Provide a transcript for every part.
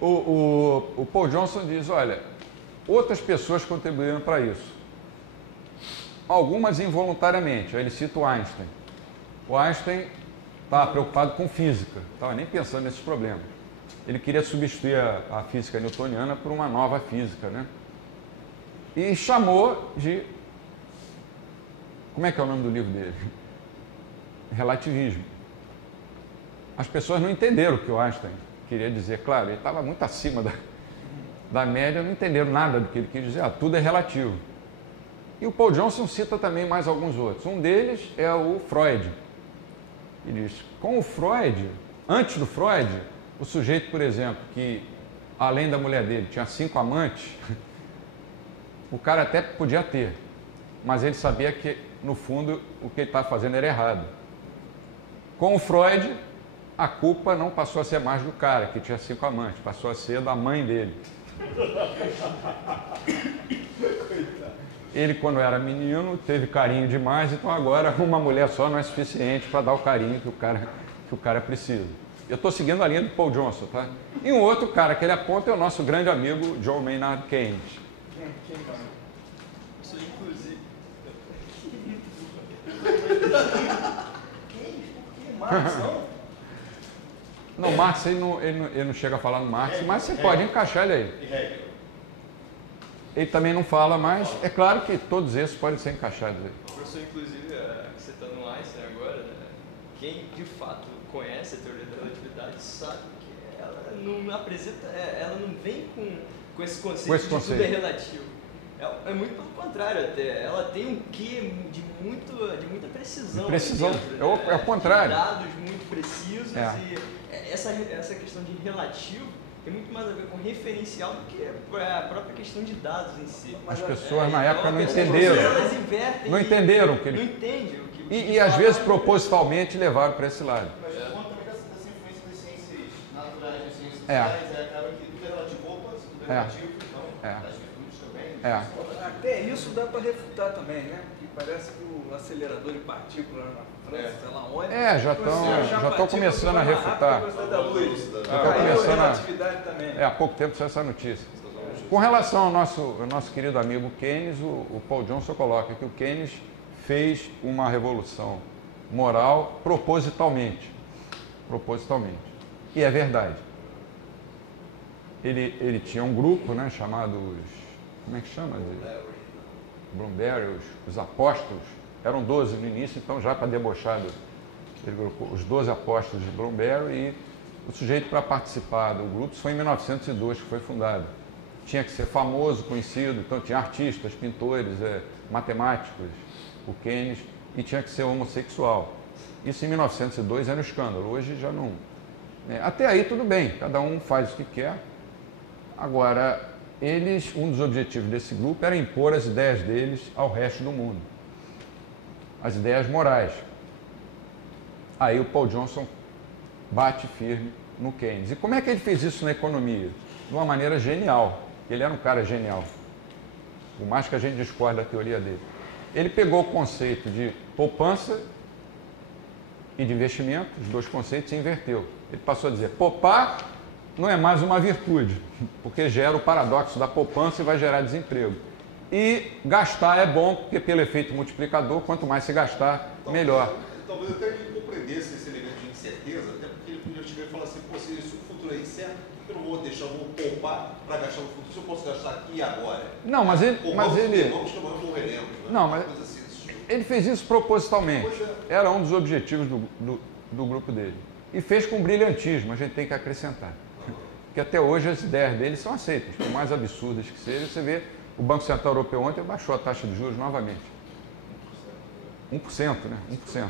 O Paul Johnson diz, olha, outras pessoas contribuíram para isso. Algumas involuntariamente. Aí ele cita o Einstein. O Einstein estava preocupado com física, estava nem pensando nesses problemas. Ele queria substituir a física newtoniana por uma nova física, né? E chamou de... Como é que é o nome do livro dele? Relativismo. As pessoas não entenderam o que o Einstein queria dizer. Claro, ele estava muito acima da média, não entenderam nada do que ele quis dizer. Tudo é relativo. E o Paul Johnson cita também mais alguns outros. Um deles é o Freud. Ele diz, com o Freud, antes do Freud, o sujeito, por exemplo, que além da mulher dele tinha 5 amantes, o cara até podia ter, mas ele sabia que, no fundo, o que ele estava fazendo era errado. Com o Freud, a culpa não passou a ser mais do cara, que tinha 5 amantes, passou a ser da mãe dele. Ele, quando era menino, teve carinho demais, então agora uma mulher só não é suficiente para dar o carinho que o cara precisa. Eu estou seguindo a linha do Paul Johnson, tá? E um outro cara que ele aponta é o nosso grande amigo John Maynard Keynes. Isso, inclusive. Marx, não? Não, Marx ele não chega a falar no Marx, mas você pode encaixar ele aí. Ele também não fala, mas é claro que todos esses podem ser encaixados aí. O professor, inclusive, você está no Einstein agora, né? Quem de fato conhece a teoria da relatividade sabe que ela não apresenta, ela não vem com esse conceito de tudo é relativo. É muito pelo contrário até. Ela tem um quê de muita precisão. Precisão, dentro, é o contrário. Dados muito precisos e essa questão de relativo tem muito mais a ver com referencial do que a própria questão de dados em si. As pessoas na época não entenderam. Elas invertem. Não entenderam o que ele. Não entendem o que. E às vezes propositalmente levaram para esse lado. Mas por conta também dessa influência das ciências naturais, das ciências sociais, acaba que tudo é relativo. Opa, tudo é relativo, então das virtudes também. Até isso dá para refutar também, né? Porque parece que o acelerador de partículas na França, sei lá onde. Já estão começando a refutar. Há pouco tempo saiu essa notícia. Com relação ao nosso querido amigo Keynes, o Paul Johnson coloca que o Keynes fez uma revolução moral propositalmente. Propositalmente. E é verdade. Ele tinha um grupo, né, chamado, como é que chama? Bloomberry, os apóstolos. Eram 12 no início, então já para debochar, ele colocou os 12 apóstolos de Bloomberry e o sujeito para participar do grupo foi em 1902 que foi fundado. Tinha que ser famoso, conhecido, então tinha artistas, pintores, matemáticos, o Keynes, e tinha que ser homossexual. Isso em 1902 era um escândalo, hoje já não. Até aí tudo bem, cada um faz o que quer. Agora, um dos objetivos desse grupo era impor as ideias deles ao resto do mundo. As ideias morais. Aí o Paul Johnson bate firme no Keynes. E como é que ele fez isso na economia? De uma maneira genial. Ele era um cara genial. Por mais que a gente discorde da teoria dele. Ele pegou o conceito de poupança e de investimento, os dois conceitos, e inverteu. Ele passou a dizer, poupar não é mais uma virtude, porque gera o paradoxo da poupança e vai gerar desemprego. E gastar é bom, porque pelo efeito multiplicador, quanto mais se gastar, melhor. Talvez até ele compreendesse esse elemento de incerteza, até porque ele podia chegar e falar assim, pô, se o futuro é incerto, eu não vou deixar, eu vou poupar para gastar no futuro, se eu posso gastar aqui e agora. Não, mas ele... Vamos que nós morreremos. Não, mas ele fez isso propositalmente. Era um dos objetivos do grupo dele. E fez com brilhantismo, a gente tem que acrescentar. Porque até hoje as ideias dele são aceitas, por mais absurdas que sejam. Você vê, o Banco Central Europeu ontem baixou a taxa de juros novamente. 1%, né? 1%.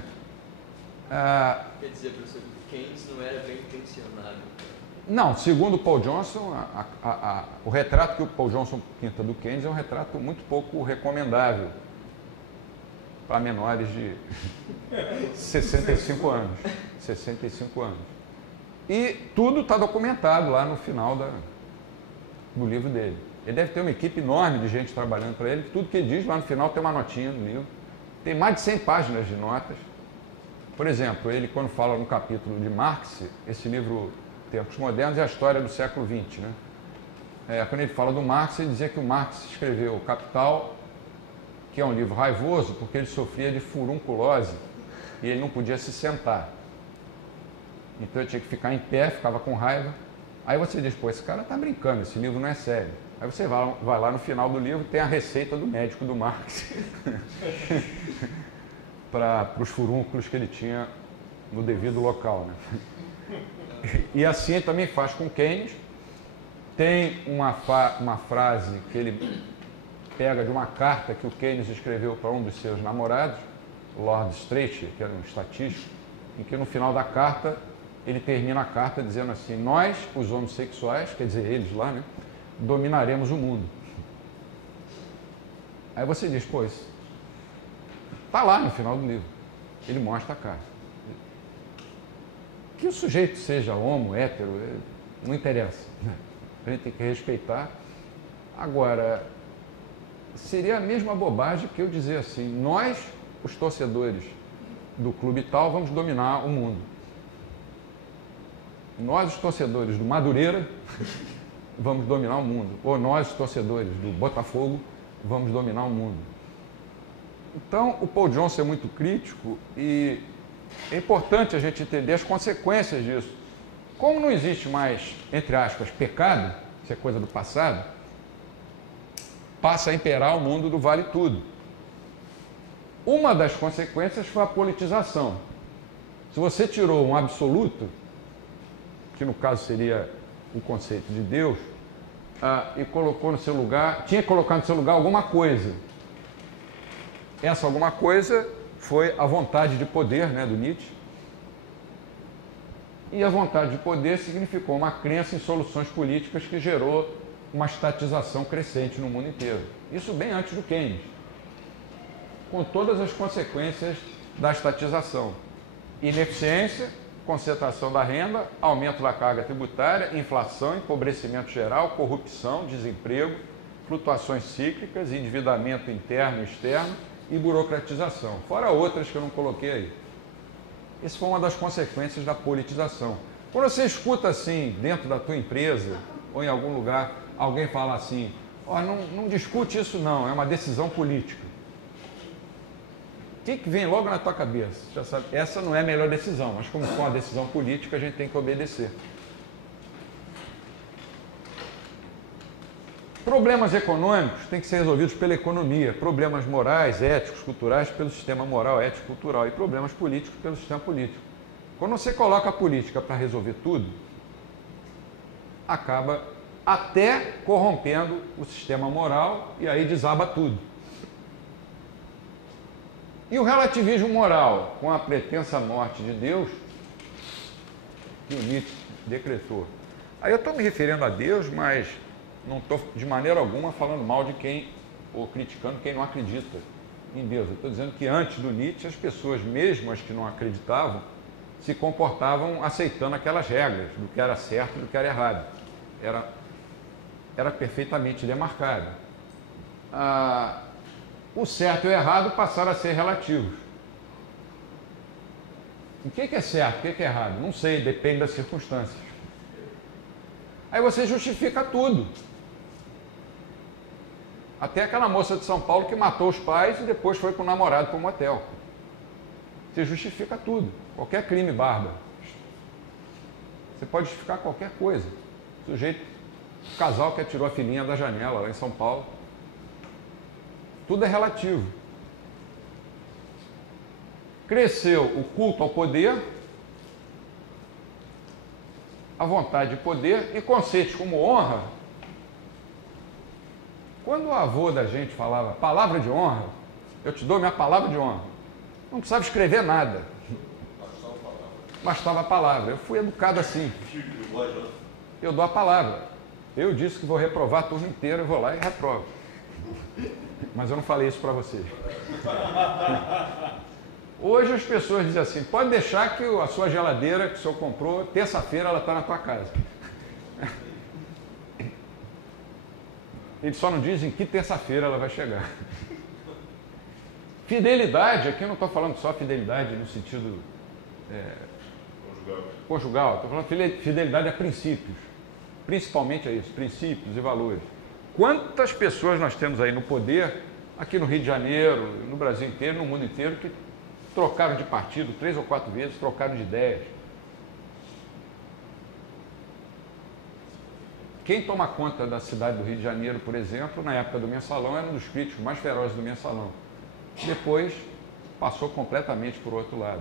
Quer dizer, professor, que Keynes não era bem intencionado. Não, segundo o Paul Johnson, o retrato que o Paul Johnson pinta do Keynes é um retrato muito pouco recomendável para menores de 65 anos. 65 anos. E tudo está documentado lá no final do livro dele. Ele deve ter uma equipe enorme de gente trabalhando para ele. Tudo que ele diz lá no final tem uma notinha no livro. Tem mais de 100 páginas de notas. Por exemplo, ele quando fala no capítulo de Marx, esse livro Tempos Modernos e a História do Século XX, né? Quando ele fala do Marx, ele dizia que o Marx escreveu o Capital, que é um livro raivoso, porque ele sofria de furunculose e ele não podia se sentar. Então ele tinha que ficar em pé, ficava com raiva. Aí você diz, pô, esse cara está brincando, esse livro não é sério. Aí você vai lá no final do livro, tem a receita do médico do Marx para os furúnculos que ele tinha no devido local, né? E assim ele também faz com Keynes. Tem uma frase que ele pega de uma carta que o Keynes escreveu para um dos seus namorados, Lord Strachey, que era um estatístico, em que no final da carta ele termina a carta dizendo assim: nós, os homossexuais, quer dizer, eles lá, né, dominaremos o mundo. Aí você diz, pô, isso está lá no final do livro. Ele mostra a carta. Que o sujeito seja homo, hétero, não interessa. A gente tem que respeitar. Agora, seria a mesma bobagem que eu dizer assim: nós, os torcedores do clube tal, vamos dominar o mundo. Nós, os torcedores do Madureira, vamos dominar o mundo. Ou nós, os torcedores do Botafogo, vamos dominar o mundo. Então, o Paul Johnson é muito crítico e é importante a gente entender as consequências disso. Como não existe mais, entre aspas, pecado, isso é coisa do passado, passa a imperar o mundo do vale tudo. Uma das consequências foi a politização. Se você tirou um absoluto, que no caso seria o conceito de Deus, e colocou no seu lugar, tinha que colocar no seu lugar alguma coisa. Essa alguma coisa foi a vontade de poder, né, do Nietzsche. E a vontade de poder significou uma crença em soluções políticas que gerou uma estatização crescente no mundo inteiro. Isso bem antes do Keynes, com todas as consequências da estatização. Ineficiência, concentração da renda, aumento da carga tributária, inflação, empobrecimento geral, corrupção, desemprego, flutuações cíclicas, endividamento interno e externo e burocratização, fora outras que eu não coloquei aí. Essa foi uma das consequências da politização. Quando você escuta assim, dentro da tua empresa ou em algum lugar, alguém fala assim: oh, não discute isso não, é uma decisão política. O que vem logo na tua cabeça? Já sabe, essa não é a melhor decisão, mas como for uma decisão política, a gente tem que obedecer. Problemas econômicos têm que ser resolvidos pela economia, problemas morais, éticos, culturais pelo sistema moral, ético, cultural e problemas políticos pelo sistema político. Quando você coloca a política para resolver tudo, acaba até corrompendo o sistema moral e aí desaba tudo. E o relativismo moral, com a pretensa morte de Deus, que o Nietzsche decretou. Aí eu estou me referindo a Deus, mas não estou de maneira alguma falando mal de quem, ou criticando quem não acredita em Deus. Eu estou dizendo que antes do Nietzsche, as pessoas, mesmo as que não acreditavam, se comportavam aceitando aquelas regras do que era certo e do que era errado. Era perfeitamente demarcado. O certo e o errado passaram a ser relativos. O que é certo, o que é errado? Não sei, depende das circunstâncias. Aí você justifica tudo. Até aquela moça de São Paulo que matou os pais e depois foi com o namorado para um motel. Você justifica tudo, qualquer crime bárbaro. Você pode justificar qualquer coisa. O casal que atirou a filhinha da janela lá em São Paulo. Tudo é relativo. Cresceu o culto ao poder, a vontade de poder e conceitos como honra. Quando o avô da gente falava palavra de honra, eu te dou minha palavra de honra, não precisava escrever nada. Bastava a palavra. Eu fui educado assim. Eu dou a palavra. Eu disse que vou reprovar a turma inteira, eu vou lá e reprovo. Mas eu não falei isso para vocês. Hoje as pessoas dizem assim: pode deixar que a sua geladeira que o senhor comprou, terça-feira ela está na tua casa. Eles só não dizem que terça-feira ela vai chegar. Fidelidade, aqui eu não estou falando só fidelidade no sentido Conjugal. Estou falando fidelidade a princípios. Principalmente a isso, princípios e valores. Quantas pessoas nós temos aí no poder, aqui no Rio de Janeiro, no Brasil inteiro, no mundo inteiro, que trocaram de partido 3 ou 4 vezes, trocaram de ideias. Quem toma conta da cidade do Rio de Janeiro, por exemplo, na época do Mensalão, era um dos críticos mais ferozes do Mensalão. Depois passou completamente por outro lado.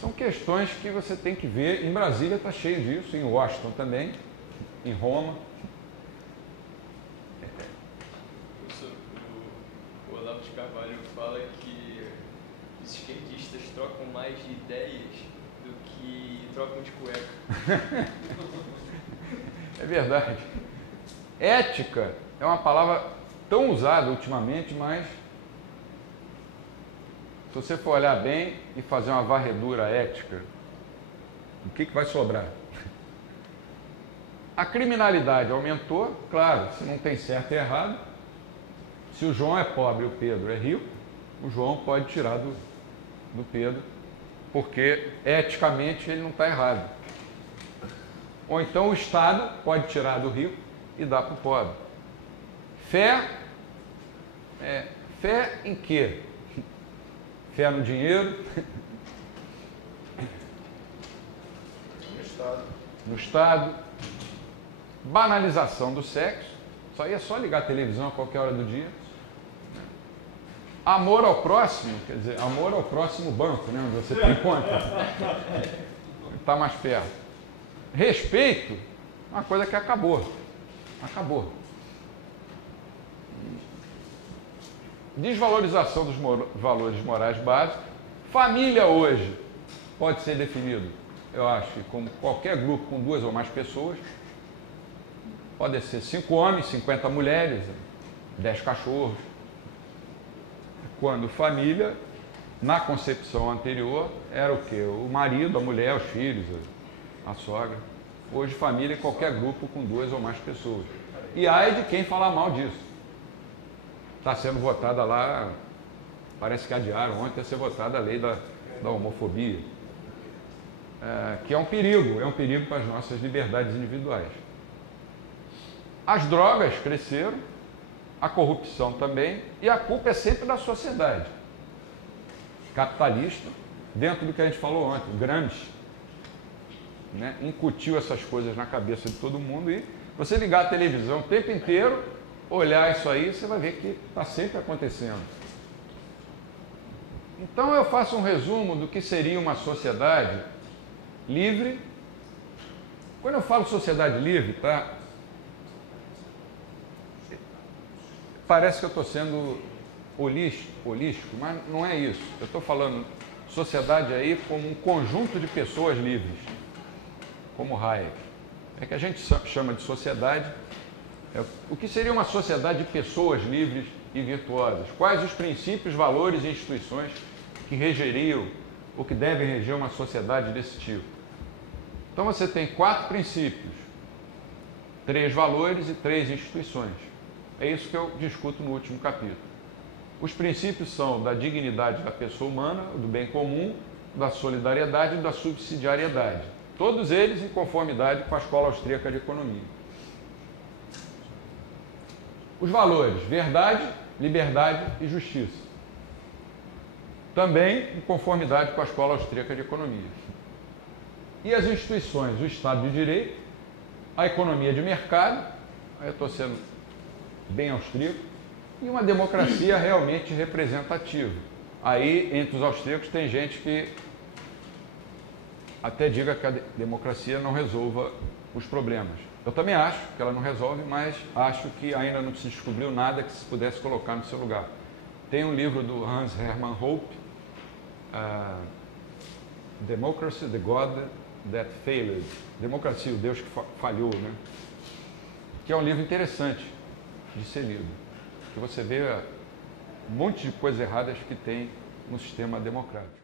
São questões que você tem que ver. Em Brasília está cheio disso, em Washington também, em Roma. O Olavo de Carvalho fala que os esquerdistas trocam mais de ideias do que trocam de cueca. É verdade. Ética é uma palavra tão usada ultimamente, mas se você for olhar bem e fazer uma varredura ética, o que vai sobrar? A criminalidade aumentou, claro, se não tem certo e errado. Se o João é pobre e o Pedro é rico, o João pode tirar do Pedro, porque eticamente ele não está errado. Ou então o Estado pode tirar do rico e dar para o pobre. Fé em quê? Fé no dinheiro? No Estado. Banalização do sexo. Isso aí é só ligar a televisão a qualquer hora do dia. Amor ao próximo, quer dizer, amor ao próximo banco, né, onde você tem conta. Está mais perto. Respeito, uma coisa que acabou. Acabou. Desvalorização dos valores morais básicos. Família hoje pode ser definido, eu acho, como qualquer grupo com 2 ou mais pessoas. Pode ser 5 homens, 50 mulheres, 10 cachorros. Quando família, na concepção anterior, era o quê? O marido, a mulher, os filhos, a sogra. Hoje família é qualquer grupo com 2 ou mais pessoas. E ai de quem falar mal disso. Está sendo votada lá, parece que adiaram ontem a ser votada a lei da homofobia. Que é um perigo para as nossas liberdades individuais. As drogas cresceram, a corrupção também, e a culpa é sempre da sociedade capitalista, dentro do que a gente falou ontem, Gramsci, né, incutiu essas coisas na cabeça de todo mundo, e você ligar a televisão o tempo inteiro, olhar isso aí, você vai ver que está sempre acontecendo. Então eu faço um resumo do que seria uma sociedade livre. Quando eu falo sociedade livre, tá? Parece que eu estou sendo holístico, mas não é isso. Eu estou falando sociedade aí como um conjunto de pessoas livres, como Hayek. É que a gente chama de sociedade. O que seria uma sociedade de pessoas livres e virtuosas? Quais os princípios, valores e instituições que regeriam ou que devem reger uma sociedade desse tipo? Então você tem 4 princípios, 3 valores e 3 instituições. É isso que eu discuto no último capítulo. Os princípios são da dignidade da pessoa humana, do bem comum, da solidariedade e da subsidiariedade. Todos eles em conformidade com a Escola Austríaca de Economia. Os valores, verdade, liberdade e justiça. Também em conformidade com a Escola Austríaca de Economia. E as instituições, o Estado de Direito, a economia de mercado, aí eu estou sendo bem austríaco, e uma democracia realmente representativa. Aí, entre os austríacos, tem gente que até diga que a democracia não resolva os problemas. Eu também acho que ela não resolve, mas acho que ainda não se descobriu nada que se pudesse colocar no seu lugar. Tem um livro do Hans Hermann Hoppe, Democracy, the God That Failed. Democracia, o Deus que falhou, né? Que é um livro interessante de ser lido. Que você vê um monte de coisas erradas que tem no sistema democrático.